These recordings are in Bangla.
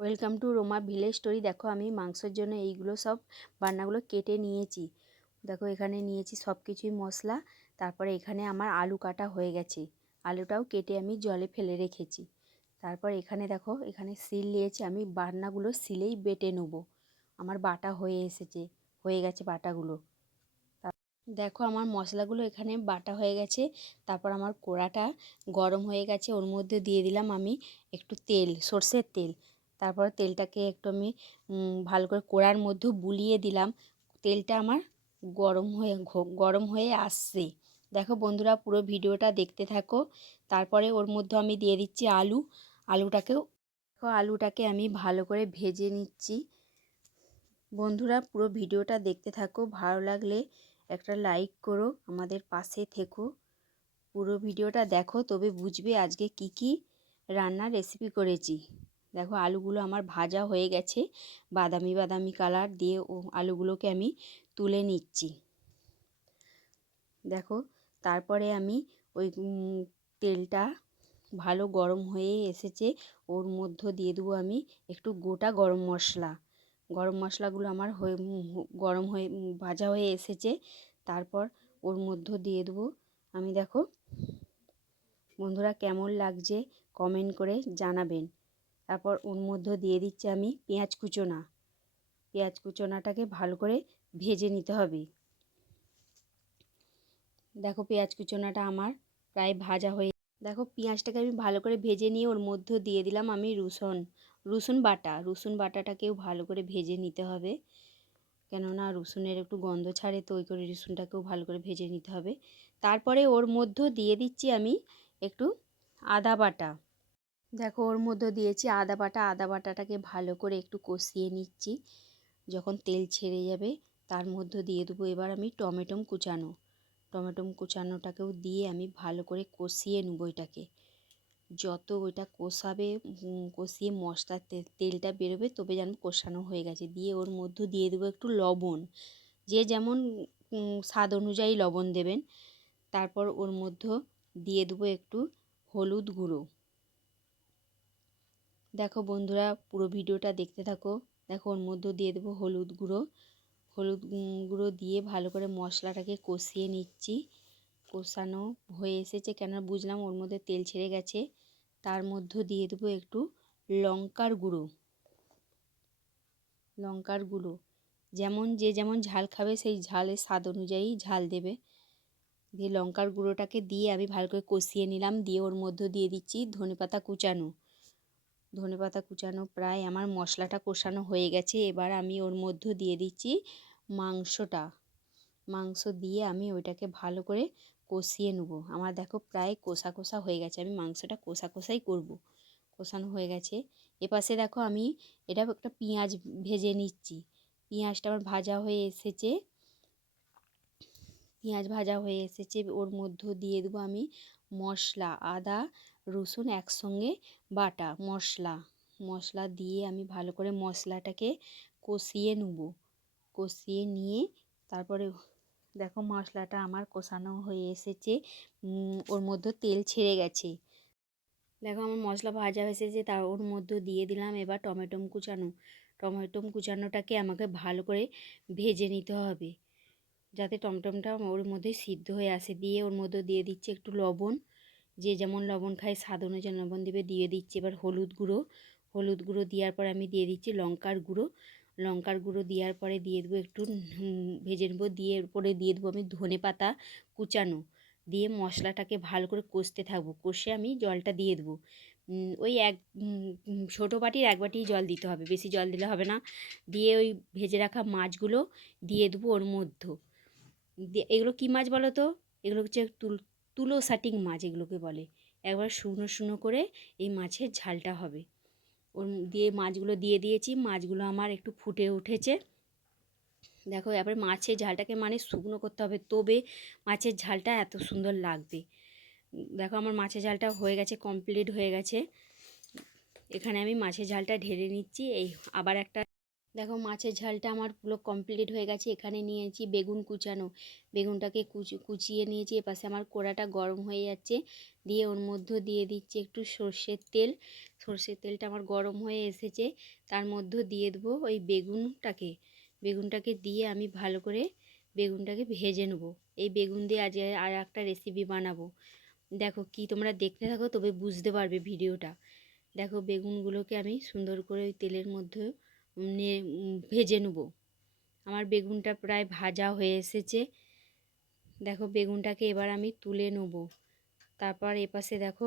Welcome to Ruma village story. দেখো আমি মাংসের জন্য এইগুলো সব বান্নাগুলো কেটে নিয়েছি। দেখো এখানে নিয়েছি সব কিছুই মশলা। তারপরে এখানে আমার আলু কাটা হয়ে গেছে, আলুটাও কেটে আমি জলে ফেলে রেখেছি। তারপর এখানে দেখো এখানে শিল নিয়েছি, আমি বান্নাগুলো শিলেই বেটে নেব। আমার বাটা হয়ে গেছে বাটাগুলো। দেখো আমার মশলাগুলো এখানে বাটা হয়ে গেছে। তারপর আমার কড়াটা গরম হয়ে গেছে, ওর মধ্যে দিয়ে দিলাম আমি একটু তেল, সর্ষের তেল। তারপর তেলটাকে একটু আমি ভালো করে কড়ার মধ্যে বুলিয়ে দিলাম। তেলটা আমার গরম হয়ে আসছে। দেখো বন্ধুরা, পুরো ভিডিওটা দেখতে থাকো। তারপরে ওর মধ্যে আমি দিয়ে দিচ্ছি আলুটাকে আমি ভালো করে ভেজে নিচ্ছি। বন্ধুরা পুরো ভিডিওটা দেখতে থাকো, ভালো লাগলে একটা লাইক করো, আমাদের পাশে থেকো। পুরো ভিডিওটা দেখো, তবে বুঝবে আজকে কি কি রান্নার রেসিপি করেছি। দেখো আলুগুলো আমার ভাজা হয়ে গেছে, বাদামি বাদামি কালার দিয়ে আলুগুলোকে আমি তুলে নিচ্ছি। দেখো তারপরে আমি ওই তেলটা ভালো গরম হয়ে এসেছে, ওর মধ্যে দিয়ে দেবো আমি একটু গোটা গরম মশলাগুলো আমার গরম হয়ে ভাজা হয়ে এসেছে। তারপর ওর মধ্যে দিয়ে দেবো আমি। দেখো বন্ধুরা কেমন লাগছে কমেন্ট করে জানাবেন। তারপর ওর মধ্যে দিয়ে দিচ্ছি আমি পেঁয়াজ কুচোনাটাকে ভালো করে ভেজে নিতে হবে। দেখো পেঁয়াজ কুচোনাটা আমার প্রায় ভাজা হয়ে, দেখো পেঁয়াজটাকে আমি ভালো করে ভেজে নিয়ে ওর মধ্যে দিয়ে দিলাম আমি রসুন বাটাটাকেও ভালো করে ভেজে নিতে হবে, কেননা রসুনের একটু গন্ধ ছাড়ে, তো ওই করে রসুনটাকেও ভালো করে ভেজে নিতে হবে। তারপরে ওর মধ্যে দিয়ে দিচ্ছি আমি একটু আদা বাটা। দেখো ওর মধ্যে দিয়েছি আদা বাটাটাকে ভালো করে একটু কষিয়ে নিচ্ছি। যখন তেল ছেড়ে যাবে তার মধ্যে দিয়ে দেবো এবার আমি টমেটো কুচানোটাকেও দিয়ে আমি ভালো করে কষিয়ে নেবো এটাকে। যত ওইটা কষিয়ে মশলার তেলটা বেরোবে তবে যেন কষানো হয়ে গেছে। দিয়ে ওর মধ্যে দিয়ে দেবো একটু লবণ, যে যেমন স্বাদ অনুযায়ী লবণ দেবেন। তারপর ওর মধ্যে দিয়ে দেবো একটু হলুদ গুঁড়ো। দেখো বন্ধুরা পুরো ভিডিওটা দেখতে থাকো। দেখো ওর মধ্যে দিয়ে দেবো হলুদ গুঁড়ো দিয়ে ভালো করে মশলাটাকে কষিয়ে নিচ্ছি। কষানো হয়ে এসেছে, কেন বুঝলাম ওর মধ্যে তেল ছেড়ে গেছে। তার মধ্যে দিয়ে দেবো একটু লঙ্কার গুঁড়ো, যে যেমন ঝাল খাবে সেই ঝালের স্বাদ অনুযায়ী ঝাল দেবে। দিয়ে লঙ্কার গুঁড়োটাকে দিয়ে আমি ভালো করে কষিয়ে নিলাম। দিয়ে ওর মধ্যে দিয়ে দিচ্ছি ধনেপাতা কুচানো। প্রায় আমার মশলাটা কষানো হয়ে গেছে। এবার আমি ওর মধ্যে দিয়ে দিচ্ছি মাংস দিয়ে আমি ওইটাকে ভালো করে কষিয়ে নেব। আমার দেখো প্রায় কষা হয়ে গেছে, আমি মাংসটা কষাই করব। কষানো হয়ে গেছে। এপাশে দেখো আমি এটা একটা পেঁয়াজ ভেজে নিচ্ছি। পেঁয়াজটা আমার ভাজা হয়ে এসেছে। ওর মধ্যে দিয়ে দেবো আমি মশলা, আদা রসুন একসঙ্গে বাটা মশলা দিয়ে আমি ভালো করে মশলাটাকে কষিয়ে নেব। কষিয়ে নিয়ে তারপরে দেখো মশলাটা আমার কষানো হয়ে এসেছে, ওর মধ্যে তেল ছেড়ে গেছে। দেখো আমার মশলা ভাজা হয়ে এসেছে, তার ওর মধ্যে দিয়ে দিলাম এবার টমেটো কুচানোটাকে আমাকে ভালো করে ভেজে নিতে হবে, যাতে টমটমটা ওর মধ্যে সিদ্ধ হয়ে আসে। দিয়ে ওর মধ্যে দিয়ে দিচ্ছি একটু লবণ, যে যেমন লবণ খায় স্বাদ অনুযায়ী লবণ দেবে। দিয়ে দিচ্ছি এবার হলুদ গুঁড়ো দেওয়ার পরে আমি দিয়ে দিচ্ছি লঙ্কার গুঁড়ো দেওয়ার পরে দিয়ে দেবো একটু ভেজে নেবো। দিয়ে এরপরে দিয়ে দেবো আমি ধনেপাতা কুচানো। দিয়ে মশলাটাকে ভালো করে কষতে থাকবো, কষে আমি জলটা দিয়ে দেবো। ওই ছোটো বাটির 1 বাটি জল দিতে হবে, বেশি জল দিলে হবে না। দিয়ে ওই ভেজে রাখা মাছগুলো দিয়ে দেবো ওর মধ্যে। এগুলো কী মাছ বলো তো? এগুলো হচ্ছে তুলো শাটিং মাছ এগুলোকে বলে। একবার শুকনো করে এই মাছের ঝালটা হবে। ওর দিয়ে মাছগুলো দিয়ে দিয়েছি, মাছগুলো আমার একটু ফুটে উঠেছে। দেখো এবার মাছের ঝালটাকে মানে শুকনো করতে হবে, তবে মাছের ঝালটা এত সুন্দর লাগবে। দেখো আমার মাছের ঝালটা হয়ে গেছে, কমপ্লিট হয়ে গেছে। এখানে আমি মাছের ঝালটা ঢেলে নিচ্ছি। এই আবার একটা দেখো মাছের ঝালটা আমার পুরো কমপ্লিট হয়ে গেছে। এখানে নিয়েছি বেগুন কুচানো, বেগুনটাকে কুচিয়ে নিয়েছি। এপাশে আমার কড়াটা গরম হয়ে যাচ্ছে, দিয়ে ওর মধ্যে দিয়ে দিচ্ছি একটু সর্ষের তেল। সর্ষের তেলটা আমার গরম হয়ে এসেছে, তার মধ্যে দিয়ে দেবো ওই বেগুনটাকে দিয়ে আমি ভালো করে বেগুনটাকে ভেজে নেবো। এই বেগুন দিয়ে আজ আর একটা রেসিপি বানাবো। দেখো কি তোমরা দেখতে থাকো তবে বুঝতে পারবে ভিডিওটা। দেখো বেগুনগুলোকে আমি সুন্দর করে ওই তেলের মধ্যে ভেজে নেব। আমার বেগুনটা প্রায় ভাজা হয়ে এসেছে। দেখো বেগুনটাকে এবার আমি তুলে নেব। তারপর এপাশে দেখো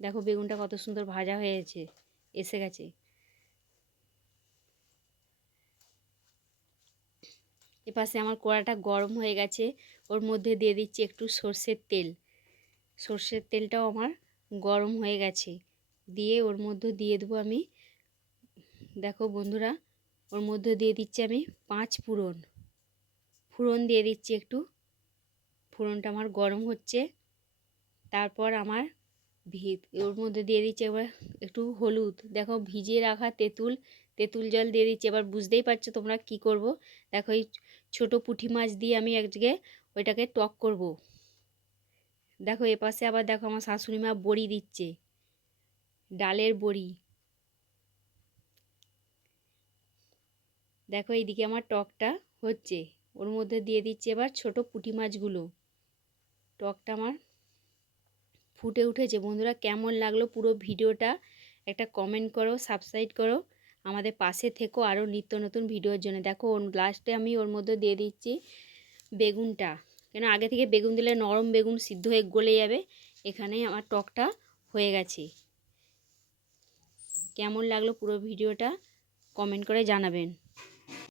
দেখো বেগুনটা কত সুন্দর ভাজা হয়েছে এসে গেছে। এপাশে আমার কড়াটা গরম হয়ে গেছে, ওর মধ্যে দিয়ে দিচ্ছি একটু সর্ষের তেল। সর্ষের তেলটাও আমার গরম হয়ে গেছে, দিয়ে ওর মধ্যে দিয়ে দেবো আমি, দেখো বন্ধুরা, ওর মধ্যে দিয়ে দিচ্ছি আমি 5 ফোড়ন দিয়ে দিচ্ছি একটু। ফোড়নটা আমার গরম হচ্ছে। তারপর আমার ওর মধ্যে দিয়ে দিচ্ছি এবার একটু হলুদ। দেখো ভিজিয়ে রাখা তেঁতুল জল দিয়ে দিচ্ছি। এবার বুঝতেই পারছো তোমরা কি করব। দেখো এই ছোটো পুঁটি মাছ দিয়ে আমি একদিকে ওইটাকে টক করব। দেখো এপাশে আবার দেখো আমার শাশুড়ি মা বড়ি দিচ্ছে, ডালের বড়ি। দেখো এইদিকে আমার টকটা হচ্ছে, ওর মধ্যে দিয়ে দিচ্ছি এবার ছোটো পুঁটি মাছগুলো। টকটা আমার ফুটে উঠেছে। বন্ধুরা কেমন লাগলো পুরো ভিডিওটা একটা কমেন্ট করো, সাবস্ক্রাইব করো, আমাদের পাশে থেকো আরও নিত্য নতুন ভিডিওর জন্য। দেখো লাস্টে আমি ওর মধ্যে দিয়ে দিচ্ছি বেগুনটা, কেন আগে থেকে বেগুন দিলে নরম বেগুন সিদ্ধ হয়ে গলে যাবে। এখানে আমার টকটা হয়ে গেছে। কেমন লাগলো পুরো ভিডিওটা কমেন্ট করে জানাবেন।